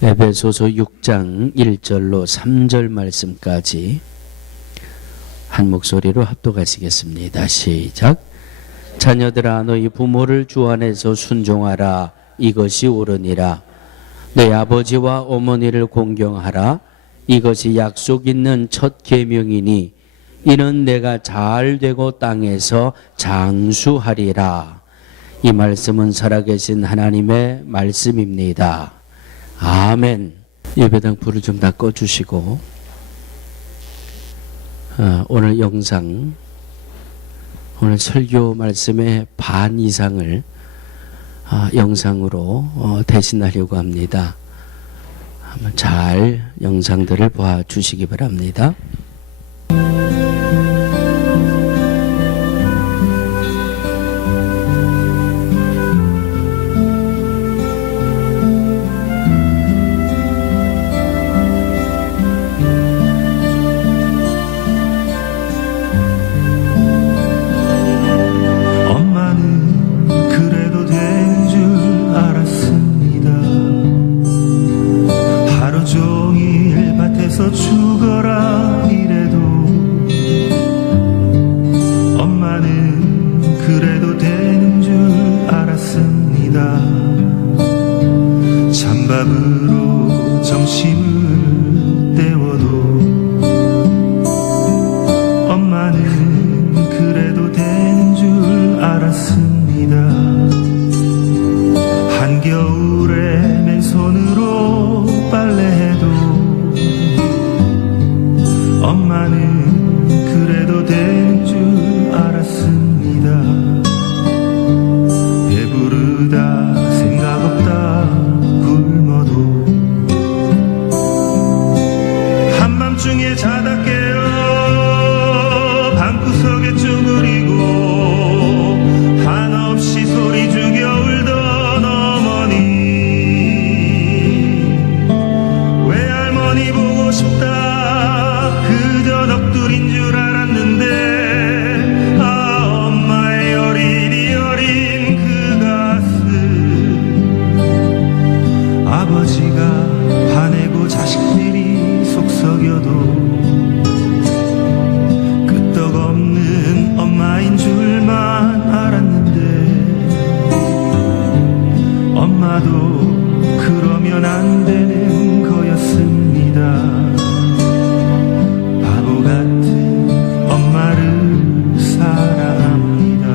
에베소서 6장 1절로 3절 말씀까지 한 목소리로 합독하시겠습니다. 시작. 자녀들아 너희 부모를 주 안에서 순종하라. 이것이 옳으니라. 너희 아버지와 어머니를 공경하라. 이것이 약속 있는 첫 계명이니 이는 내가 잘 되고 땅에서 장수하리라. 이 말씀은 살아계신 하나님의 말씀입니다. 아멘. 예배당 불을 좀 다 꺼주시고 오늘 영상, 오늘 설교 말씀의 반 이상을 영상으로 대신하려고 합니다. 한번 잘 영상들을 봐주시기 바랍니다. 죽어라 이래도 엄마는 그래도 되는 줄 알았습니다. 찬밥으로 점심을 때워도 엄마는 그래도 되는 줄 알았습니다. 한겨울에 맨손으로 빨래해도 엄마는 그래도 된 줄 알았습니다. 배부르다 생각 없다 굶어도 한밤중에 자다 깨어 방구석에 쭈그리고 한없이 소리 죽여 울던 어머니, 외할머니 보고 싶다 넋두린 줄 알았는데 엄마의 어린 그 가슴, 아버지가 화내고 자식들이 속썩여도 끄떡없는 엄마인 줄만 알았는데 엄마도 그러면 안 되는 거였습니다. 엄마를 사랑합니다.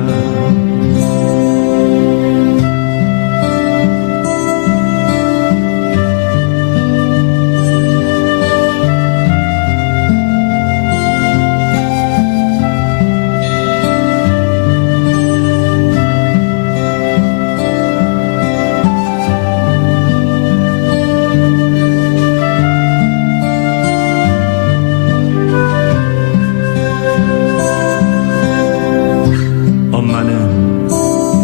엄마는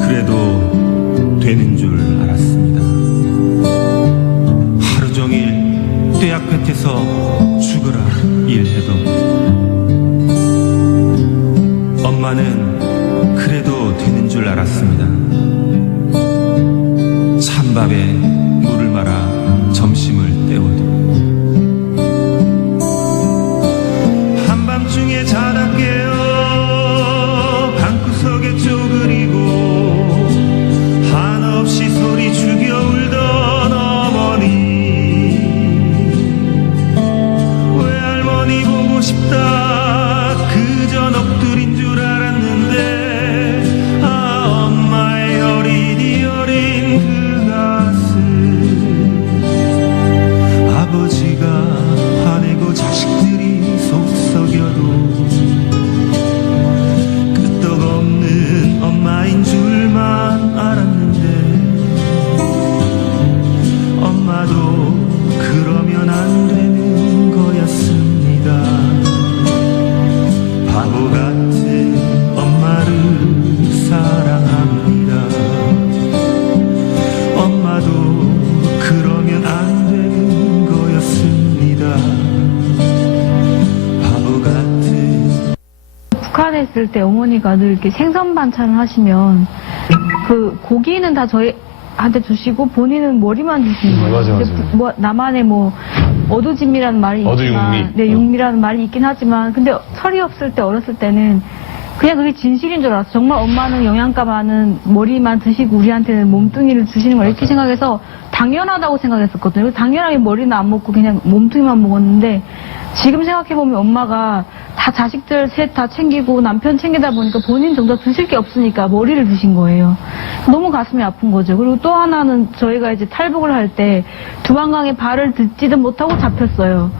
그래도 되는 줄 알았습니다. 하루 종일 떼약볕에서 죽어라 일해도 엄마는 그래도 되는 줄 알았습니다. 찬밥에 물을 말아 점심을 때워도 한밤중에 자다 깨어 방구석에 쪼그리고 한없이 소리 죽여 울던 어머니, 외할머니 보고 싶다 그저 넋두린 줄 알았는데 엄마의 어린 그 가슴, 아버지가 화내고 자식들이 속썩여도 엄마인 줄만 알았는데 엄마도 그러면 안 되는 거였습니다. 바보 같은 엄마를 사랑합니다. 엄마도 그러면 안 되는 거였습니다. 바보 같은. 북한에 있을 때 어머니가 늘 이렇게 생선 반찬을 하시면 그 고기는 다 저희 한테 주시고 본인은 머리만 주시는 거예요. 맞아, 근데 맞아. 뭐 나만의 뭐 어두진미라는 말이 있지만, 어두육미. 네, 육미라는 말이 있긴 하지만, 근데 철이 없을 때 어렸을 때는 그냥 그게 진실인 줄 알았어. 정말 엄마는 영양가 많은 머리만 드시고 우리한테는 몸뚱이를 주시는 걸 이렇게 생각해서 당연하다고 생각했었거든요. 당연하게 머리는 안 먹고 그냥 몸뚱이만 먹었는데 지금 생각해보면 엄마가 다 자식들 셋 다 챙기고 남편 챙기다 보니까 본인 정작 드실 게 없으니까 머리를 드신 거예요. 너무 가슴이 아픈 거죠. 그리고 또 하나는 저희가 이제 탈북을 할 때 두만강에 발을 듣지도 못하고 잡혔어요.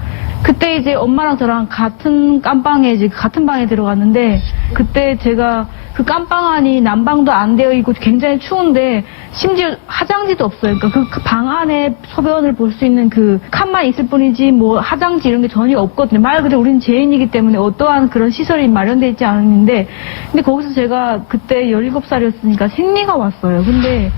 그때 이제 엄마랑 저랑 같은 깜방에 이제 같은 방에 들어갔는데 그때 제가 그 깜방 안이 난방도 안 되어 있고 굉장히 추운데 심지어 화장지도 없어요. 그러니까 그 방 안에 소변을 볼 수 있는 그 칸만 있을 뿐이지 뭐 화장지 이런 게 전혀 없거든요. 말 그대로 우리는 죄인이기 때문에 어떠한 그런 시설이 마련되어 있지 않았는데 근데 거기서 제가 그때 17살이었으니까 생리가 왔어요. 근데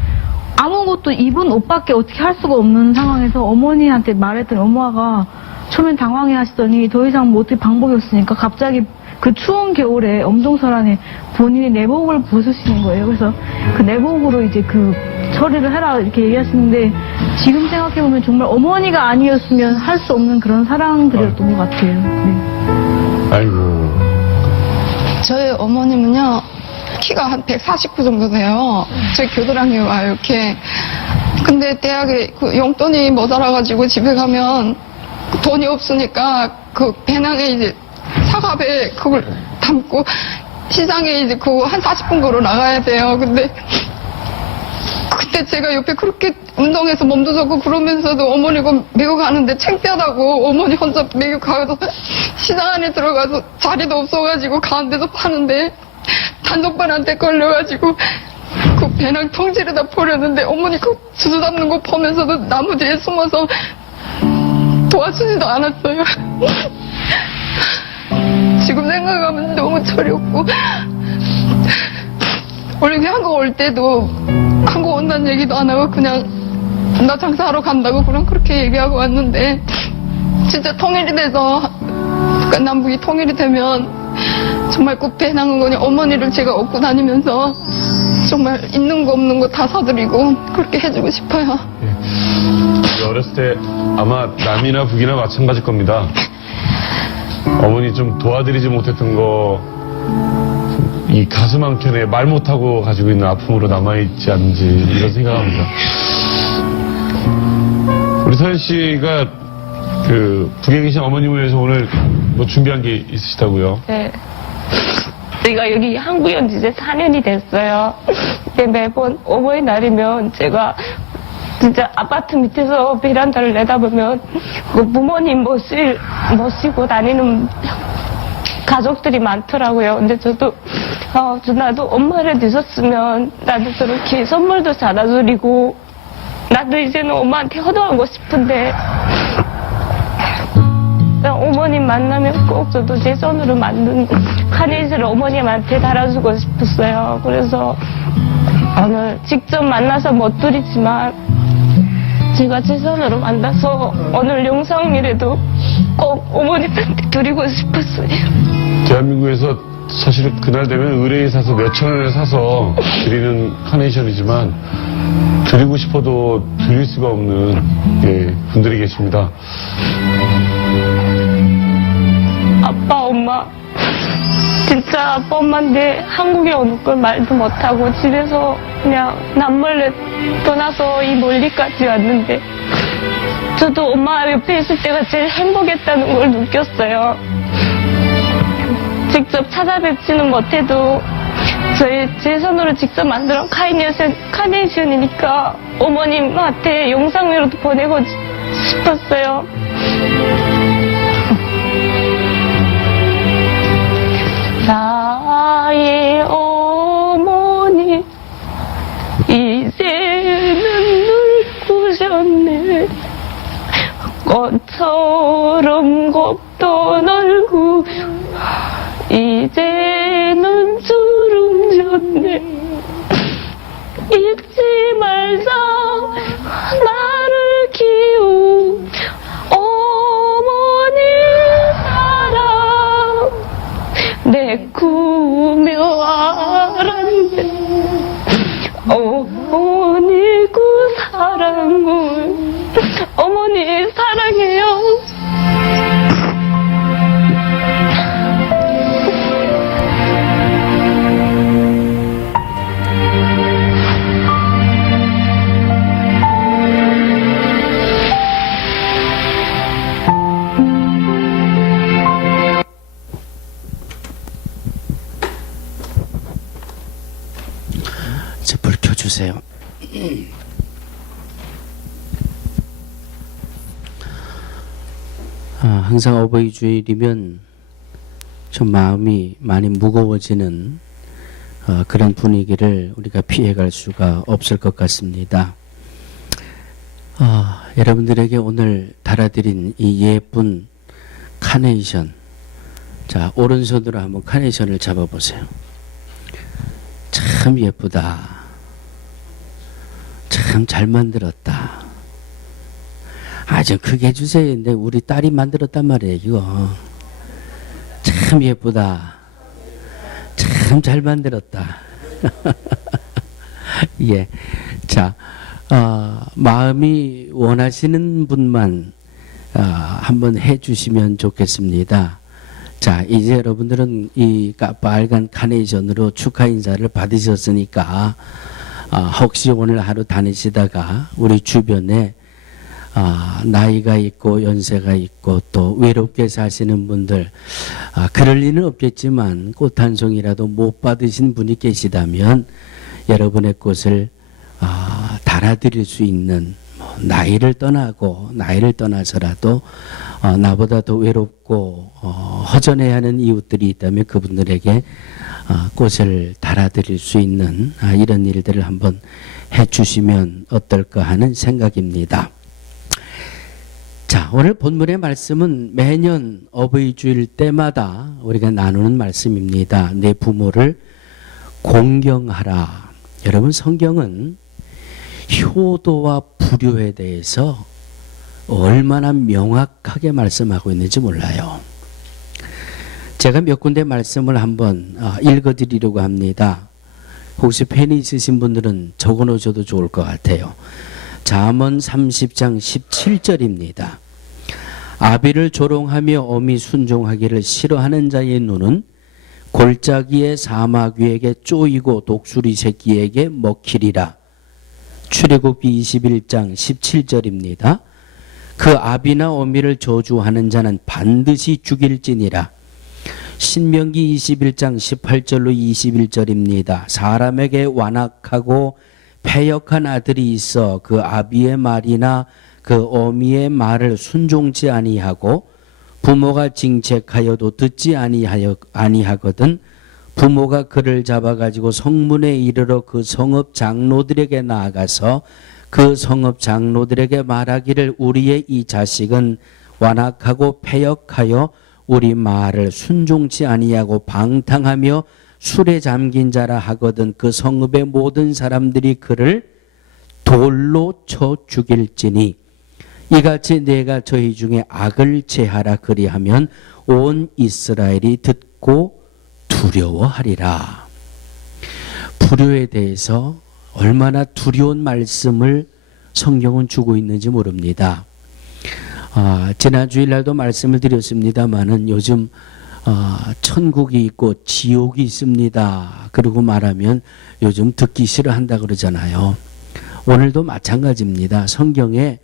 아무것도 입은 옷밖에 어떻게 할 수가 없는 상황에서 어머니한테 말했더니 엄마가 처음엔 당황해 하시더니 더 이상 뭐 어떻게 방법이 없으니까 갑자기 그 추운 겨울에 엄동설 안에 본인이 내복을 벗으시는 거예요. 그래서 그 내복으로 이제 그 처리를 해라 이렇게 얘기하시는데 지금 생각해보면 정말 어머니가 아니었으면 할 수 없는 그런 사랑들이었던 것 같아요. 네. 아이고. 저희 어머님은요, 키가 한 149 정도 돼요. 저희 교도랑이 와요, 이렇게. 근데 대학에 그 용돈이 모자라가지고 집에 가면 돈이 없으니까 그 배낭에 이제 사과배 그걸 담고 시장에 이제 그거 한 40분 걸어 나가야 돼요. 근데 그때 제가 옆에 그렇게 운동해서 몸도 좋고 그러면서도 어머니가 메고 가는데 창피하다고 어머니 혼자 메고 가서 시장 안에 들어가서 자리도 없어가지고 가운데서 파는데 단속반한테 걸려가지고 그 배낭 통째로 버렸는데 어머니 그 주워 담는 거 보면서도 나무 뒤에 숨어서 도와주지도 않았어요. 지금 생각하면 너무 철이 없고 원래 한국 올 때도 한국 온다는 얘기도 안 하고 그냥 나 장사하러 간다고 그렇게 얘기하고 왔는데 진짜 통일이 돼서 북한 남북이 통일이 되면 정말 꼭 배낭은 그냥 어머니를 제가 업고 다니면서 정말 있는 거 없는 거 다 사드리고 그렇게 해주고 싶어요. 우리 어렸을 때 아마 남이나 북이나 마찬가지일 겁니다. 어머니 좀 도와드리지 못했던 거, 이 가슴 한켠에 말 못하고 가지고 있는 아픔으로 남아있지 않은지 이런 생각합니다. 우리 서현 씨가 그 북에 계신 어머님을 위해서 오늘 뭐 준비한 게 있으시다고요? 네. 제가 여기 한국에 온 지 이제 4년이 됐어요. 근데 매번 어버이날이면 제가 진짜 아파트 밑에서 베란다를 내다보면 그 부모님 모시고 다니는 가족들이 많더라고요. 근데 저도 나도 엄마를 있었으면 나도 저렇게 선물도 사다 드리고 나도 이제는 엄마한테 효도하고 싶은데 어머님 만나면 꼭 저도 제 손으로 만든 카네이션을 어머님한테 달아주고 싶었어요. 그래서 오늘 직접 만나서 못 드리지만 제가 제 손으로 만나서 오늘 영상이라도 꼭 어머님한테 드리고 싶었어요. 대한민국에서 사실은 그날 되면 의뢰인 사서 몇천 원을 사서 드리는 카네이션이지만 드리고 싶어도 드릴 수가 없는 분들이 계십니다. 아빠, 엄마. 진짜 아빠, 엄마인데 한국에 오는 걸 말도 못하고 집에서 그냥 남몰래 떠나서 이 멀리까지 왔는데 저도 엄마 옆에 있을 때가 제일 행복했다는 걸 느꼈어요. 직접 찾아뵙지는 못해도 제 손으로 직접 만든 카네이션이니까 어머님한테 영상으로도 보내고 싶었어요. 나의 어머니 이제는 늙으셨네. 꽃처럼 곱던 얼굴 이제는 주름졌네. 잊지 말자 나를 키운 어머니 사랑 내 꿈에 와란데 어머니 그 보세요. 항상 어버이 주일이면 좀 마음이 많이 무거워지는 그런 분위기를 우리가 피해갈 수가 없을 것 같습니다. 여러분들에게 오늘 달아드린 이 예쁜 카네이션, 자, 오른손으로 한번 카네이션을 잡아보세요. 참 예쁘다. 참 잘 만들었다. 좀 크게 해주세요. 근데 우리 딸이 만들었단 말이에요, 이거. 참 예쁘다. 참 잘 만들었다. 예. 자, 마음이 원하시는 분만 한번 해주시면 좋겠습니다. 자, 이제 여러분들은 이 빨간 카네이션으로 축하 인사를 받으셨으니까 혹시 오늘 하루 다니시다가 우리 주변에 나이가 있고 연세가 있고 또 외롭게 사시는 분들, 그럴 리는 없겠지만 꽃 한 송이라도 못 받으신 분이 계시다면 여러분의 꽃을 달아드릴 수 있는, 나이를 떠나서라도 나보다 더 외롭고 허전해야 하는 이웃들이 있다면 그분들에게 꽃을 달아드릴 수 있는 이런 일들을 한번 해주시면 어떨까 하는 생각입니다. 자, 오늘 본문의 말씀은 매년 어버이 주일 때마다 우리가 나누는 말씀입니다. 내 부모를 공경하라. 여러분, 성경은 효도와 불효에 대해서 얼마나 명확하게 말씀하고 있는지 몰라요. 제가 몇 군데 말씀을 한번 읽어드리려고 합니다. 혹시 펜이 있으신 분들은 적어놓으셔도 좋을 것 같아요. 잠언 30장 17절입니다. 아비를 조롱하며 어미 순종하기를 싫어하는 자의 눈은 골짜기의 사마귀에게 쪼이고 독수리 새끼에게 먹히리라. 출애굽기 21장 17절입니다. 그 아비나 어미를 저주하는 자는 반드시 죽일지니라. 신명기 21장 18절로 21절입니다. 사람에게 완악하고 패역한 아들이 있어 그 아비의 말이나 그 어미의 말을 순종치 아니하고 부모가 징책하여도 듣지 아니하거든 부모가 그를 잡아가지고 성문에 이르러 그 성읍 장로들에게 나아가서 그 성읍 장로들에게 말하기를 우리의 이 자식은 완악하고 패역하여 우리 말을 순종치 아니하고 방탕하며 술에 잠긴 자라 하거든 그 성읍의 모든 사람들이 그를 돌로 쳐 죽일지니 이같이 내가 저희 중에 악을 제하라 그리하면 온 이스라엘이 듣고 두려워하리라. 불효에 대해서 얼마나 두려운 말씀을 성경은 주고 있는지 모릅니다. 지난 주일날도 말씀을 드렸습니다마는 요즘 천국이 있고 지옥이 있습니다. 그러고 말하면 요즘 듣기 싫어한다 그러잖아요. 오늘도 마찬가지입니다. 성경에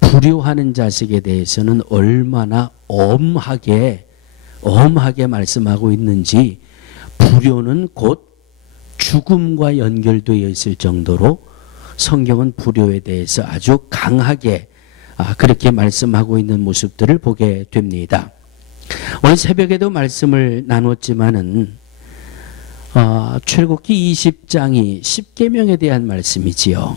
불효하는 자식에 대해서는 얼마나 엄하게 말씀하고 있는지, 불효는 곧 죽음과 연결되어 있을 정도로 성경은 불효에 대해서 아주 강하게 그렇게 말씀하고 있는 모습들을 보게 됩니다. 오늘 새벽에도 말씀을 나눴지만은 출애굽기 20장이 10계명에 대한 말씀이지요.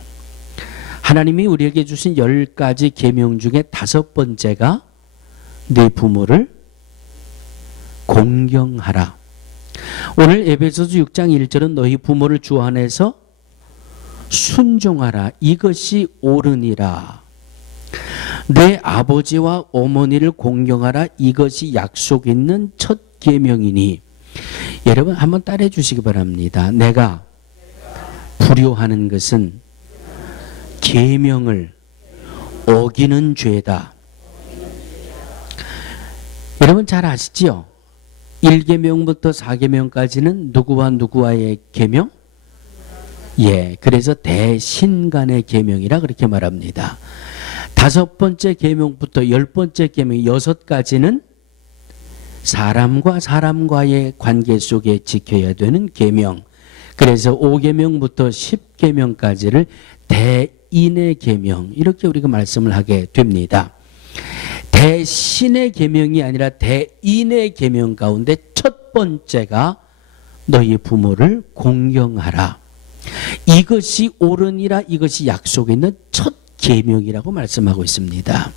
하나님이 우리에게 주신 10가지 계명 중에 5번째가 내 부모를 공경하라. 오늘 에베소서 6장 1절은 너희 부모를 주 안에서 순종하라. 이것이 옳으니라. 내 아버지와 어머니를 공경하라. 이것이 약속 있는 첫 계명이니. 여러분 한번 따라해 주시기 바랍니다. 내가 불효하는 것은 계명을 어기는 죄다. 여러분 잘 아시죠? 1계명부터 4계명까지는 누구와 누구와의 계명? 예, 그래서 대신간의 계명이라 그렇게 말합니다. 5번째 계명부터 10번째 계명 6가지는 사람과 사람과의 관계 속에 지켜야 되는 계명. 그래서 5계명부터 10계명까지를 대인의 계명 이렇게 우리가 말씀을 하게 됩니다. 대신의 계명이 아니라 대인의 계명 가운데 첫 번째가 너희 부모를 공경하라. 이것이 옳으니라, 이것이 약속에 있는 첫 계명이라고 말씀하고 있습니다.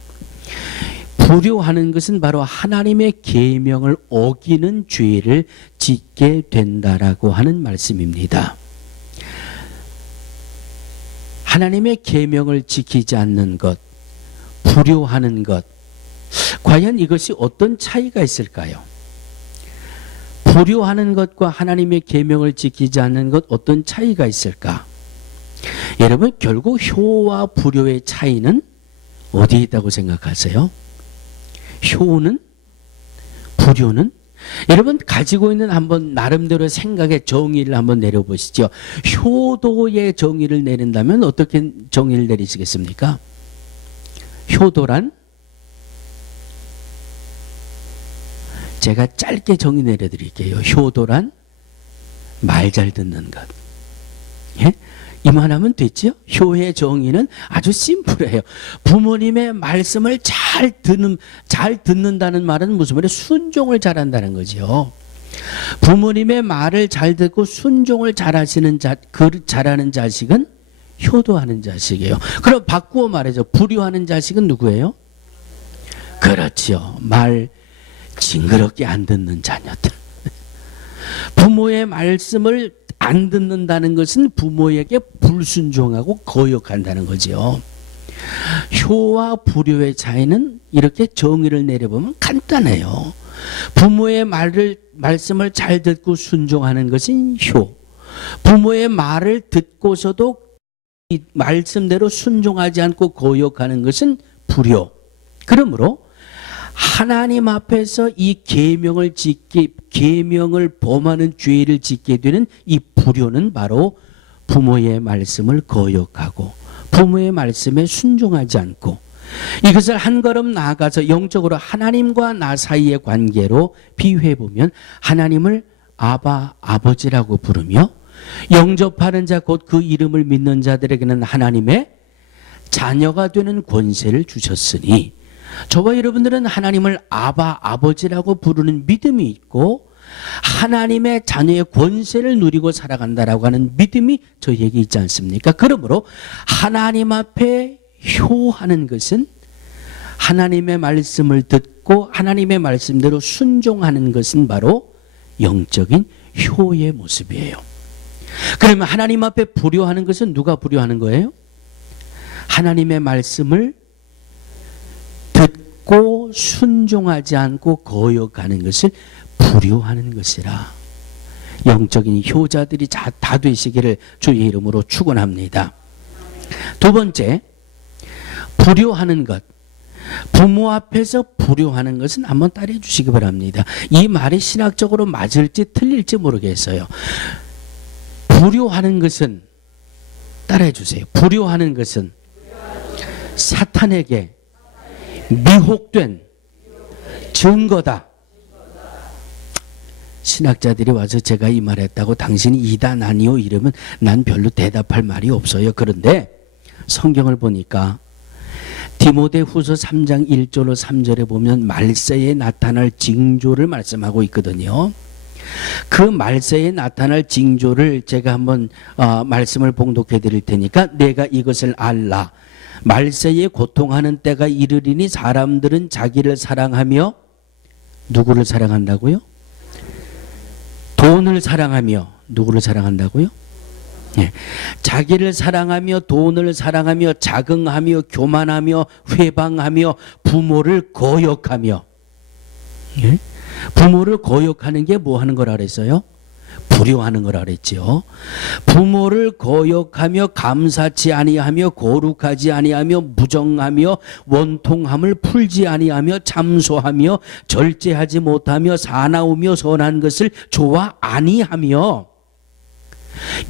불효하는 것은 바로 하나님의 계명을 어기는 죄를 짓게 된다라고 하는 말씀입니다. 하나님의 계명을 지키지 않는 것, 불효하는 것, 과연 이것이 어떤 차이가 있을까요? 불효하는 것과 하나님의 계명을 지키지 않는 것 어떤 차이가 있을까? 여러분, 결국 효와 불효의 차이는 어디에 있다고 생각하세요? 효는? 불효는? 여러분, 가지고 있는 한번 나름대로 생각의 정의를 한번 내려보시죠. 효도의 정의를 내린다면 어떻게 정의를 내리시겠습니까? 효도란? 제가 짧게 정의 내려드릴게요. 효도란 말 잘 듣는 것. 예? 이만하면 됐죠? 효의 정의는 아주 심플해요. 부모님의 말씀을 잘 듣는다는 말은 무슨 말이에요? 순종을 잘한다는 거죠. 부모님의 말을 잘 듣고 순종을 잘하는 자식은 효도하는 자식이에요. 그럼 바꾸어 말해서 불효하는 자식은 누구예요? 그렇죠. 말 징그럽게 안 듣는 자녀들. 부모의 말씀을 안 듣는다는 것은 부모에게 불순종하고 거역한다는 거죠. 효와 불효의 차이는 이렇게 정의를 내려보면 간단해요. 부모의 말씀을 잘 듣고 순종하는 것은 효. 부모의 말을 듣고서도 이 말씀대로 순종하지 않고 거역하는 것은 불효. 그러므로 하나님 앞에서 이 계명을 범하는 죄를 짓게 되는 이 불효는 바로 부모의 말씀을 거역하고 부모의 말씀에 순종하지 않고, 이것을 한 걸음 나아가서 영적으로 하나님과 나 사이의 관계로 비유해 보면 하나님을 아버지라고 부르며 영접하는 자 곧 그 이름을 믿는 자들에게는 하나님의 자녀가 되는 권세를 주셨으니, 저와 여러분들은 하나님을 아버지라고 부르는 믿음이 있고 하나님의 자녀의 권세를 누리고 살아간다라고 하는 믿음이 저희에게 있지 않습니까? 그러므로 하나님 앞에 효하는 것은 하나님의 말씀을 듣고 하나님의 말씀대로 순종하는 것은 바로 영적인 효의 모습이에요. 그러면 하나님 앞에 불효하는 것은 누가 불효하는 거예요? 하나님의 말씀을 듣고 순종하지 않고 거역하는 것을 불효하는 것이라. 영적인 효자들이 다 되시기를 주의 이름으로 축원합니다. 두 번째, 불효하는 것. 부모 앞에서 불효하는 것은 한번 따라해 주시기 바랍니다. 이 말이 신학적으로 맞을지 틀릴지 모르겠어요. 불효하는 것은, 따라해 주세요. 불효하는 것은 사탄에게 미혹된 증거다. 신학자들이 와서 제가 이 말했다고 당신이 이단 아니요 이러면 난 별로 대답할 말이 없어요. 그런데 성경을 보니까 디모데후서 3장 1절로 3절에 보면 말세에 나타날 징조를 말씀하고 있거든요. 그 말세에 나타날 징조를 제가 한번 말씀을 봉독해 드릴 테니까 내가 이것을 알라. 말세에 고통하는 때가 이르리니 사람들은 자기를 사랑하며, 누구를 사랑한다고요? 돈을 사랑하며. 누구를 사랑한다고요? 예. 자기를 사랑하며 돈을 사랑하며 자긍하며 교만하며 회방하며 부모를 거역하며. 예? 부모를 거역하는 게 뭐 하는 거라 그랬어요? 불효하는 거라 그랬죠. 부모를 거역하며 감사치 아니하며 거룩하지 아니하며 무정하며 원통함을 풀지 아니하며 참소하며 절제하지 못하며 사나우며 선한 것을 좋아 아니하며.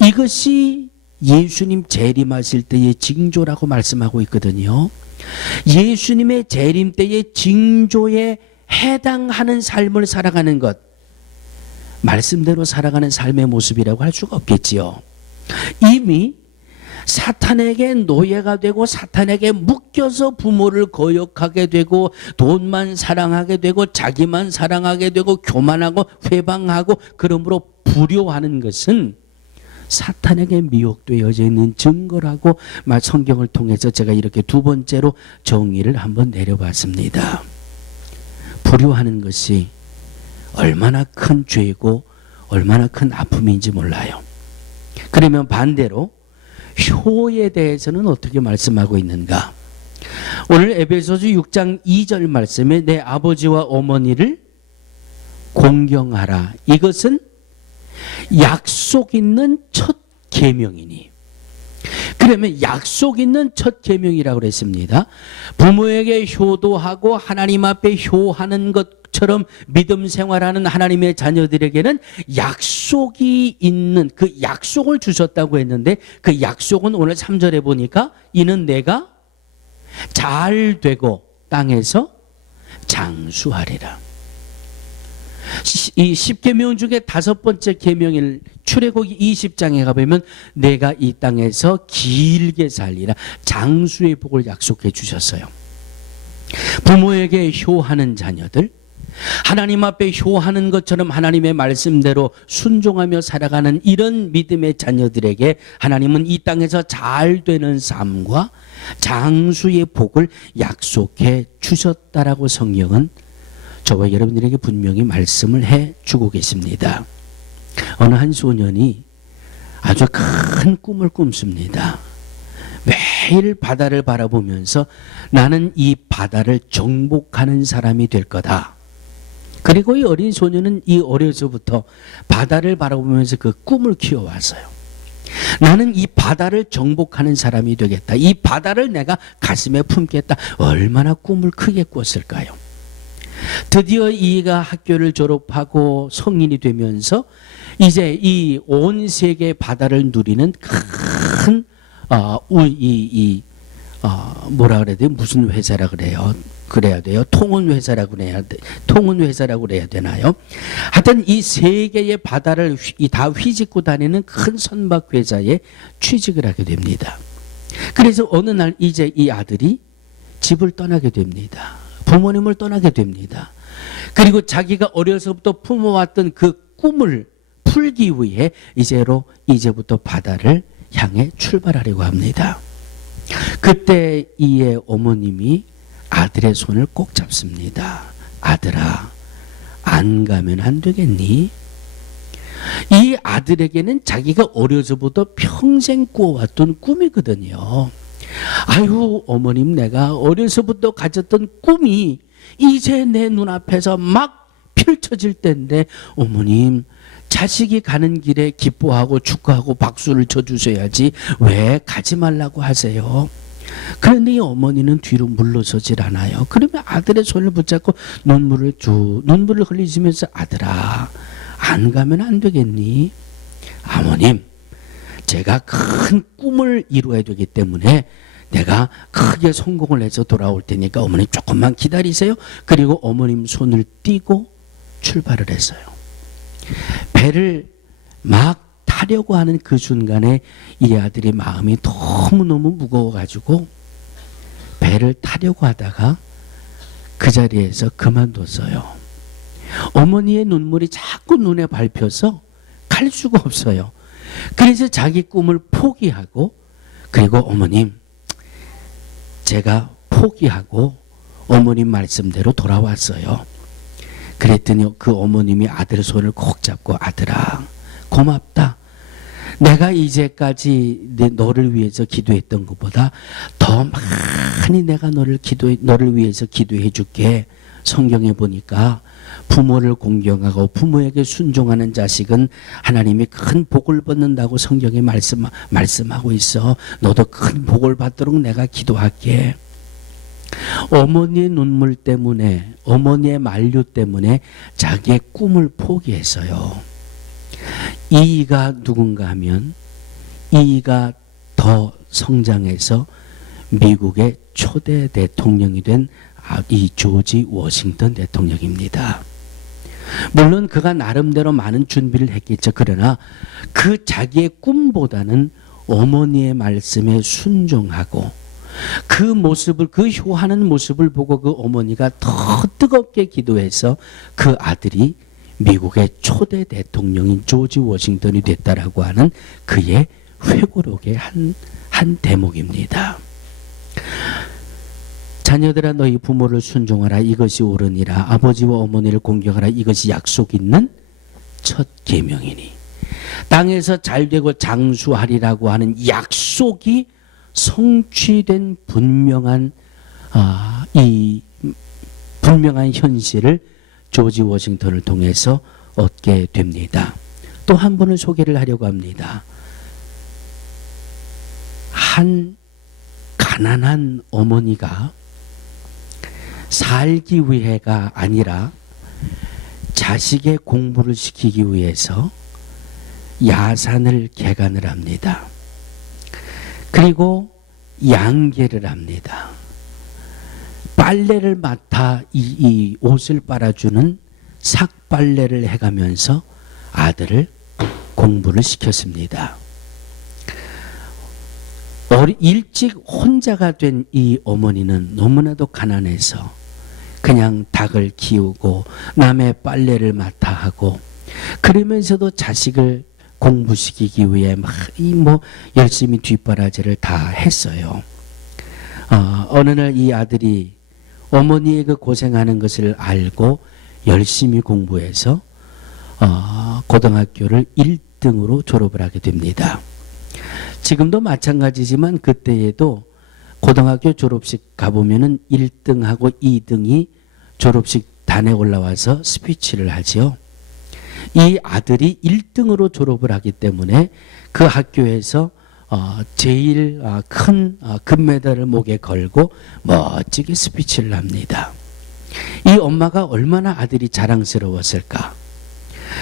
이것이 예수님 재림하실 때의 징조라고 말씀하고 있거든요. 예수님의 재림 때의 징조에 해당하는 삶을 살아가는 것, 말씀대로 살아가는 삶의 모습이라고 할 수가 없겠지요. 이미 사탄에게 노예가 되고 사탄에게 묶여서 부모를 거역하게 되고 돈만 사랑하게 되고 자기만 사랑하게 되고 교만하고 회방하고 그러므로 불효하는 것은 사탄에게 미혹되어져 있는 증거라고 성경을 통해서 제가 이렇게 두 번째로 정의를 한번 내려봤습니다. 불효하는 것이 얼마나 큰 죄고 얼마나 큰 아픔인지 몰라요. 그러면 반대로 효에 대해서는 어떻게 말씀하고 있는가? 오늘 에베소서 6장 2절 말씀에 내 아버지와 어머니를 공경하라. 이것은 약속 있는 첫 계명이니. 그러면 약속 있는 첫 계명이라고 그랬습니다. 부모에게 효도하고 하나님 앞에 효하는 것처럼 믿음 생활하는 하나님의 자녀들에게는 약속이 있는 그 약속을 주셨다고 했는데 그 약속은 오늘 3절에 보니까 이는 내가 잘 되고 땅에서 장수하리라. 이 10계명 중에 5번째 계명인 출애굽기 20장에 가보면 내가 이 땅에서 길게 살리라. 장수의 복을 약속해 주셨어요. 부모에게 효하는 자녀들, 하나님 앞에 효하는 것처럼 하나님의 말씀대로 순종하며 살아가는 이런 믿음의 자녀들에게 하나님은 이 땅에서 잘 되는 삶과 장수의 복을 약속해 주셨다라고 성경은 저와 여러분들에게 분명히 말씀을 해주고 계십니다. 어느 한 소년이 아주 큰 꿈을 꾼습니다. 매일 바다를 바라보면서 나는 이 바다를 정복하는 사람이 될 거다. 그리고 이 어린 소년은 이 어려서부터 바다를 바라보면서 그 꿈을 키워왔어요. 나는 이 바다를 정복하는 사람이 되겠다. 이 바다를 내가 가슴에 품겠다. 얼마나 꿈을 크게 꿨을까요? 드디어 이가 학교를 졸업하고 성인이 되면서 이제 이 온 세계 바다를 누리는 큰 뭐라 그래야 돼요? 무슨 회사라 그래야 돼요? 통운회사라고 그래야 되나요? 하여튼 이 세계의 바다를 다 휘짓고 다니는 큰 선박회사에 취직을 하게 됩니다. 그래서 어느 날 이제 이 아들이 집을 떠나게 됩니다. 부모님을 떠나게 됩니다. 그리고 자기가 어려서부터 품어왔던 그 꿈을 풀기 위해 이제부터 바다를 향해 출발하려고 합니다. 그때 이의 어머님이 아들의 손을 꼭 잡습니다. 아들아, 안 가면 안 되겠니? 이 아들에게는 자기가 어려서부터 평생 꾸어왔던 꿈이거든요. 아유, 어머님, 내가 어려서부터 가졌던 꿈이 이제 내 눈앞에서 막 펼쳐질 때인데 어머님, 자식이 가는 길에 기뻐하고 축하하고 박수를 쳐주셔야지 왜 가지 말라고 하세요? 그런데 이 어머니는 뒤로 물러서질 않아요. 그러면 아들의 손을 붙잡고 눈물을 흘리시면서 아들아, 안 가면 안 되겠니? 어머님, 제가 큰 꿈을 이루어야 되기 때문에 내가 크게 성공을 해서 돌아올 테니까 어머님 조금만 기다리세요. 그리고 어머님 손을 띄고 출발을 했어요. 배를 막 타려고 하는 그 순간에 이 아들의 마음이 너무너무 무거워가지고 배를 타려고 하다가 그 자리에서 그만뒀어요. 어머니의 눈물이 자꾸 눈에 밟혀서 갈 수가 없어요. 그래서 자기 꿈을 포기하고, 그리고 어머님, 제가 포기하고 어머님 말씀대로 돌아왔어요. 그랬더니 그 어머님이 아들의 손을 꼭 잡고 아들아, 고맙다. 내가 이제까지 너를 위해서 기도했던 것보다 더 많이 내가 너를 위해서 기도해 줄게. 성경에 보니까 부모를 공경하고 부모에게 순종하는 자식은 하나님이 큰 복을 받는다고 성경에 말씀하고 있어. 너도 큰 복을 받도록 내가 기도할게. 어머니의 눈물 때문에, 어머니의 만류 때문에 자기의 꿈을 포기했어요. 이가 누군가 하면 이가 더 성장해서 미국의 초대 대통령이 된 이 조지 워싱턴 대통령입니다. 물론 그가 나름대로 많은 준비를 했겠죠. 그러나 그 자기의 꿈보다는 어머니의 말씀에 순종하고 그 모습을, 그 효하는 모습을 보고 그 어머니가 더 뜨겁게 기도해서 그 아들이 미국의 초대 대통령인 조지 워싱턴이 됐다라고 하는 그의 회고록의 한 대목입니다. 자녀들아 너희 부모를 순종하라 이것이 옳으니라 아버지와 어머니를 공경하라 이것이 약속 있는 첫 계명이니 땅에서 잘되고 장수하리라고 하는 약속이 성취된 분명한 이 분명한 현실을 조지 워싱턴을 통해서 얻게 됩니다. 또 한 분을 소개를 하려고 합니다. 한 가난한 어머니가 살기 위해가 아니라 자식의 공부를 시키기 위해서 야산을 개간을 합니다. 그리고 양계를 합니다. 빨래를 맡아 이 옷을 빨아주는 삭빨래를 해가면서 아들을 공부를 시켰습니다. 일찍 혼자가 된 이 어머니는 너무나도 가난해서 그냥 닭을 키우고 남의 빨래를 맡아 하고 그러면서도 자식을 공부시키기 위해 열심히 뒷바라지를 다 했어요. 어느 날 이 아들이 어머니의 그 고생하는 것을 알고 열심히 공부해서 고등학교를 1등으로 졸업을 하게 됩니다. 지금도 마찬가지지만 그때에도 고등학교 졸업식 가보면은 1등하고 2등이 졸업식 단에 올라와서 스피치를 하지요. 이 아들이 1등으로 졸업을 하기 때문에 그 학교에서 제일 큰 금메달을 목에 걸고 멋지게 스피치를 합니다. 이 엄마가 얼마나 아들이 자랑스러웠을까.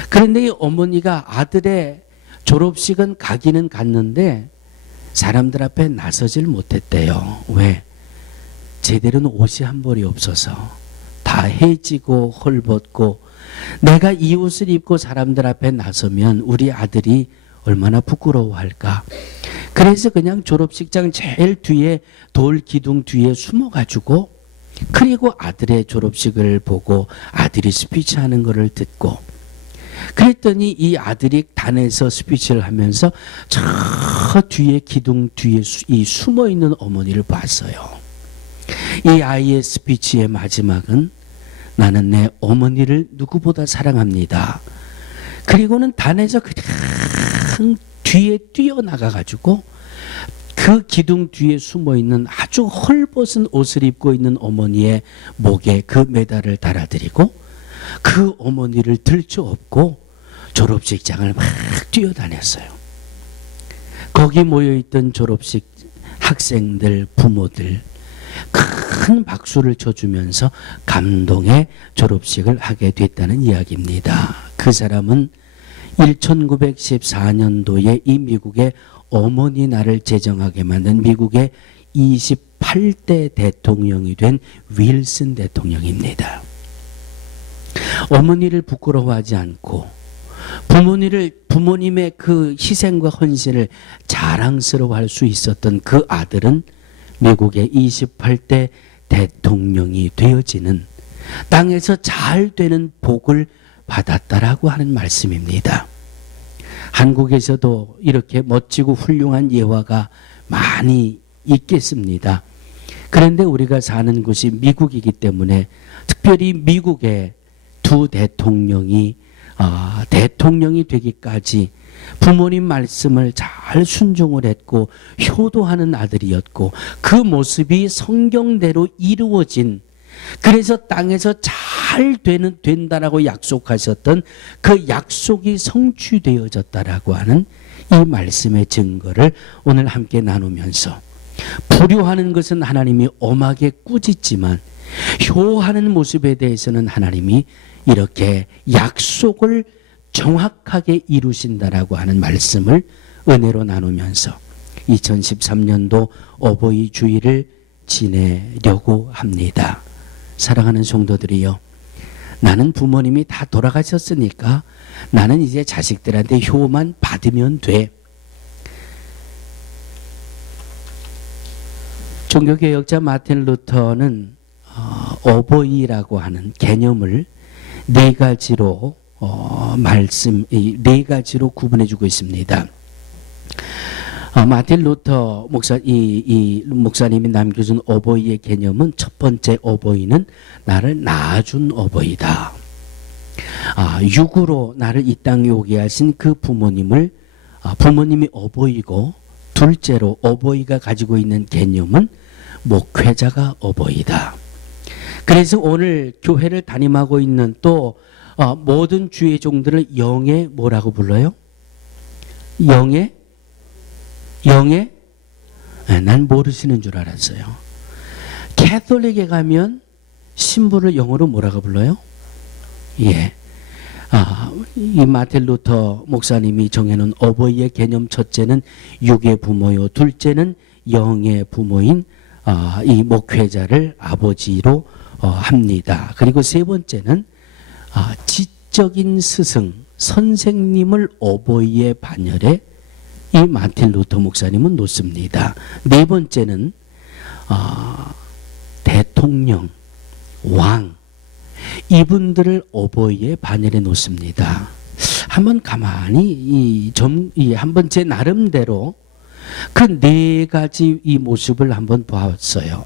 그런데 이 어머니가 아들의 졸업식은 가기는 갔는데 사람들 앞에 나서질 못했대요. 왜? 제대로는 옷이 한 벌이 없어서 다 해지고 헐벗고 내가 이 옷을 입고 사람들 앞에 나서면 우리 아들이 얼마나 부끄러워할까. 그래서 그냥 졸업식장 제일 뒤에 돌 기둥 뒤에 숨어가지고 그리고 아들의 졸업식을 보고 아들이 스피치하는 것을 듣고 그랬더니 이 아들이 단에서 스피치를 하면서 저 뒤에 기둥 뒤에 이 숨어있는 어머니를 봤어요. 이 아이의 스피치의 마지막은 나는 내 어머니를 누구보다 사랑합니다. 그리고는 단에서 그냥 뒤에 뛰어나가가지고 그 기둥 뒤에 숨어있는 아주 헐벗은 옷을 입고 있는 어머니의 목에 그 메달을 달아드리고 그 어머니를 들쳐업고 졸업식장을 막 뛰어다녔어요. 거기 모여있던 졸업식 학생들, 부모들 큰 박수를 쳐주면서 감동의 졸업식을 하게 됐다는 이야기입니다. 그 사람은 1914년도에 이 미국의 어머니 날을 제정하게 만든 미국의 28대 대통령이 된 윌슨 대통령입니다. 어머니를 부끄러워하지 않고 부모님의 그 희생과 헌신을 자랑스러워할 수 있었던 그 아들은 미국의 28대 대통령이 되어지는 땅에서 잘 되는 복을 받았다라고 하는 말씀입니다. 한국에서도 이렇게 멋지고 훌륭한 예화가 많이 있겠습니다. 그런데 우리가 사는 곳이 미국이기 때문에 특별히 미국의 두 대통령이 대통령이 되기까지 부모님 말씀을 잘 순종을 했고 효도하는 아들이었고 그 모습이 성경대로 이루어진 그래서 땅에서 잘 된다라고 약속하셨던 그 약속이 성취되어졌다라고 하는 이 말씀의 증거를 오늘 함께 나누면서 불효하는 것은 하나님이 엄하게 꾸짖지만 효하는 모습에 대해서는 하나님이 이렇게 약속을 정확하게 이루신다라고 하는 말씀을 은혜로 나누면서 2013년도 어버이 주일을 지내려고 합니다. 사랑하는 성도들이여, 나는 부모님이 다 돌아가셨으니까 나는 이제 자식들한테 효만 받으면 돼. 종교개혁자 마틴 루터는 어버이라고 하는 개념을 네 가지로 네 가지로 구분해주고 있습니다. 마틴 루터 이 목사님이 남겨준 어버이의 개념은 첫 번째 어버이는 나를 낳아준 어버이다. 육으로 나를 이 땅에 오게 하신 그 부모님이 어버이고, 둘째로 어버이가 가지고 있는 개념은 목회자가 어버이다. 그래서 오늘 교회를 담임하고 있는 또 모든 주의 종들을 영의 뭐라고 불러요? 영의? 난 모르시는 줄 알았어요. 캐톨릭에 가면 신부를 영어로 뭐라고 불러요? 예. 이 마틴 루터 목사님이 정해놓은 어버이의 개념, 첫째는 육의 부모요, 둘째는 영의 부모인 이 목회자를 아버지로 합니다. 그리고 세 번째는 지적인 스승, 선생님을 어버이의 반열에 이 마틴 루터 목사님은 놓습니다. 네 번째는 대통령, 왕, 이분들을 어버이의 반열에 놓습니다. 한번 가만히 한번 제 나름대로 그 네 가지 이 모습을 한번 보았어요.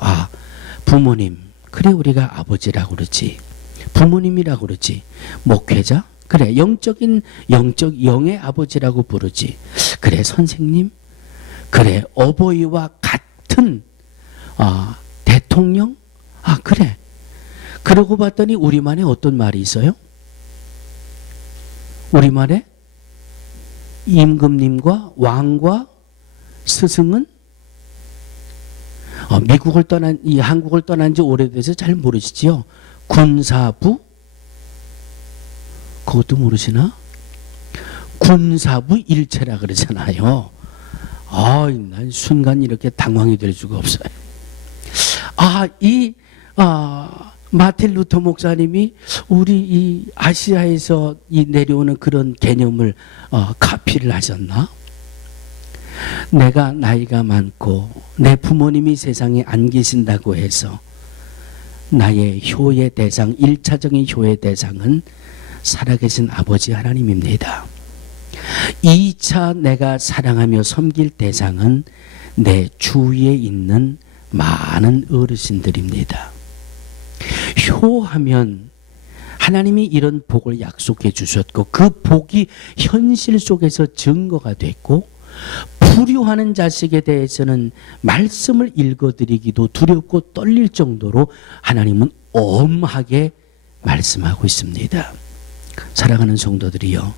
부모님, 그래 우리가 아버지라고 그러지. 부모님이라고 그러지. 목회자, 그래 영의 아버지라고 부르지. 그래 선생님, 그래 어버이와 같은 대통령, 그래. 그러고 봤더니 우리말에 어떤 말이 있어요? 우리말에 임금님과 왕과 스승은 한국을 떠난 지 오래돼서 잘 모르시지요. 군사부, 그것도 모르시나? 군사부 일체라 그러잖아요. 난 순간 이렇게 당황이 될 수가 없어요. 마틴 루터 목사님이 우리 이 아시아에서 내려오는 그런 개념을 카피를 하셨나? 내가 나이가 많고 내 부모님이 세상에 안 계신다고 해서 나의 효의 대상, 1차적인 효의 대상은 살아계신 아버지 하나님입니다. 2차 내가 사랑하며 섬길 대상은 내 주위에 있는 많은 어르신들입니다. 효하면 하나님이 이런 복을 약속해 주셨고 그 복이 현실 속에서 증거가 됐고, 불효하는 자식에 대해서는 말씀을 읽어드리기도 두렵고 떨릴 정도로 하나님은 엄하게 말씀하고 있습니다. 사랑하는 성도들이요,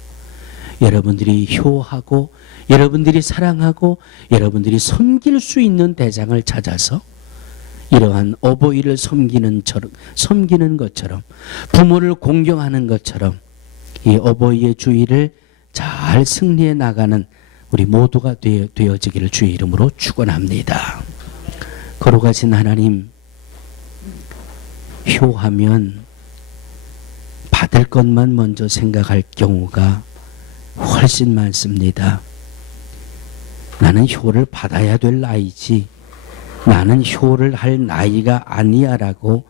여러분들이 효하고 여러분들이 사랑하고 여러분들이 섬길 수 있는 대상을 찾아서 이러한 어버이를 섬기는 것처럼, 부모를 공경하는 것처럼 이 어버이의 주의를 잘 승리해 나가는 우리 모두가 되어지기를 주의 이름으로 축원합니다. 거룩하신 하나님, 효하면 받을 것만 먼저 생각할 경우가 훨씬 많습니다. 나는 효를 받아야 될 나이지, 나는 효를 할 나이가 아니야 라고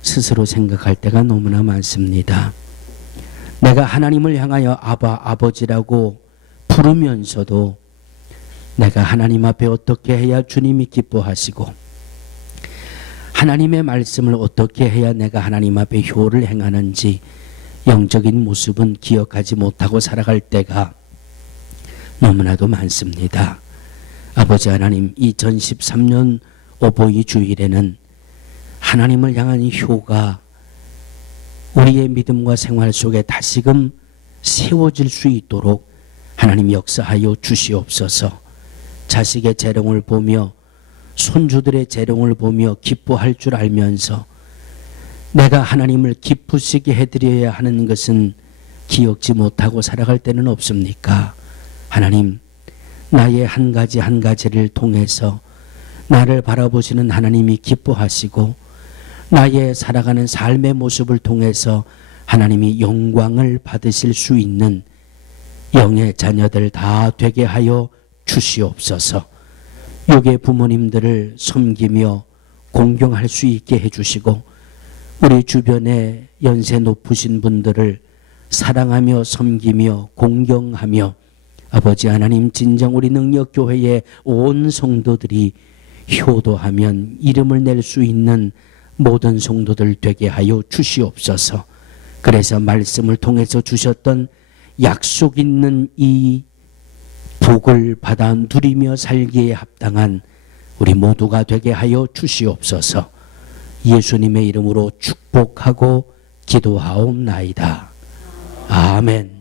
스스로 생각할 때가 너무나 많습니다. 내가 하나님을 향하여 아버지라고 부르면서도 내가 하나님 앞에 어떻게 해야 주님이 기뻐하시고 하나님의 말씀을 어떻게 해야 내가 하나님 앞에 효를 행하는지 영적인 모습은 기억하지 못하고 살아갈 때가 너무나도 많습니다. 아버지 하나님, 2013년 어버이 주일에는 하나님을 향한 효가 우리의 믿음과 생활 속에 다시금 세워질 수 있도록 하나님 역사하여 주시옵소서. 자식의 재롱을 보며 손주들의 재롱을 보며 기뻐할 줄 알면서 내가 하나님을 기쁘시게 해드려야 하는 것은 기억지 못하고 살아갈 때는 없습니까? 하나님, 나의 한 가지 한 가지를 통해서 나를 바라보시는 하나님이 기뻐하시고 나의 살아가는 삶의 모습을 통해서 하나님이 영광을 받으실 수 있는 영의 자녀들 다 되게 하여 주시옵소서. 육의 부모님들을 섬기며 공경할 수 있게 해주시고 우리 주변에 연세 높으신 분들을 사랑하며 섬기며 공경하며 아버지 하나님 진정 우리 능력교회의 온 성도들이 효도하면 이름을 낼 수 있는 모든 성도들 되게 하여 주시옵소서. 그래서 말씀을 통해서 주셨던 약속 있는 이 복을 받아 누리며 살기에 합당한 우리 모두가 되게 하여 주시옵소서. 예수님의 이름으로 축복하고 기도하옵나이다. 아멘.